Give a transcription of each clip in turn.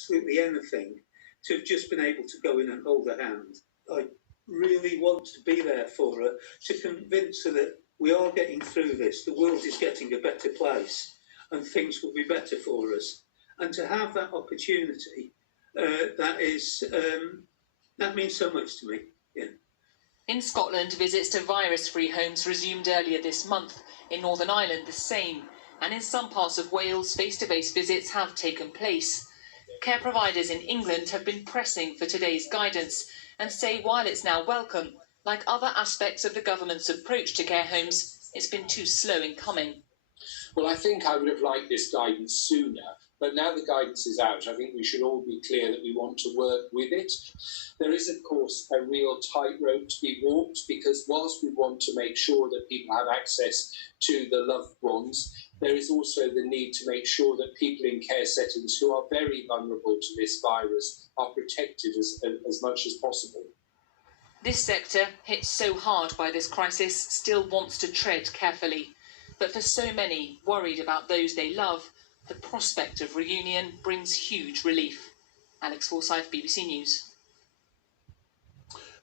absolutely anything to have just been able to go in and hold her hand. I really want to be there for her, to convince her that we are getting through this, the world is getting a better place and things will be better for us. And to have that opportunity, that means so much to me. Yeah. In Scotland, visits to virus-free homes resumed earlier this month. In Northern Ireland, the same. And in some parts of Wales, face-to-face visits have taken place. Care providers in England have been pressing for today's guidance and say while it's now welcome, like other aspects of the government's approach to care homes, it's been too slow in coming. Well, I think I would have liked this guidance sooner, but now the guidance is out, I think we should all be clear that we want to work with it. There is, of course, a real tightrope to be walked, because whilst we want to make sure that people have access to the loved ones, there is also the need to make sure that people in care settings who are very vulnerable to this virus are protected as much as possible. This sector, hit so hard by this crisis, still wants to tread carefully. But for so many worried about those they love, the prospect of reunion brings huge relief. Alex Forsyth, BBC News.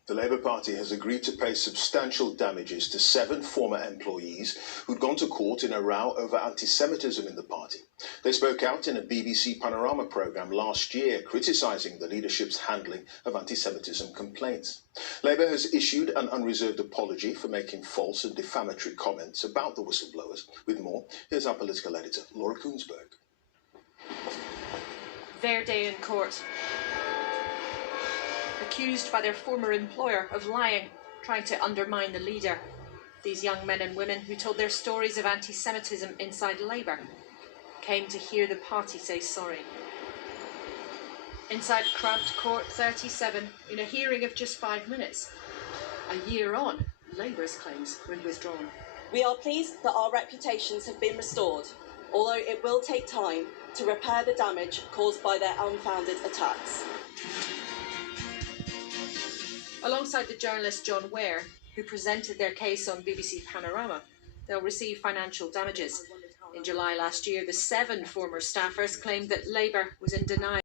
The Labour Party has agreed to pay substantial damages to 7 former employees who'd gone to court in a row over anti-Semitism in the party. They spoke out in a BBC Panorama programme last year, criticising the leadership's handling of anti-Semitism complaints. Labour has issued an unreserved apology for making false and defamatory comments about the whistleblowers. With more, here's our political editor, Laura Koonsberg. Their day in court. Accused by their former employer of lying, trying to undermine the leader. These young men and women who told their stories of anti-Semitism inside Labour came to hear the party say sorry. Inside cramped court 37, in a hearing of just 5 minutes. A year on, Labour's claims were withdrawn. We are pleased that our reputations have been restored, although it will take time to repair the damage caused by their unfounded attacks. Alongside the journalist John Ware, who presented their case on BBC Panorama, they'll receive financial damages. In July last year, the 7 former staffers claimed that Labour was in denial.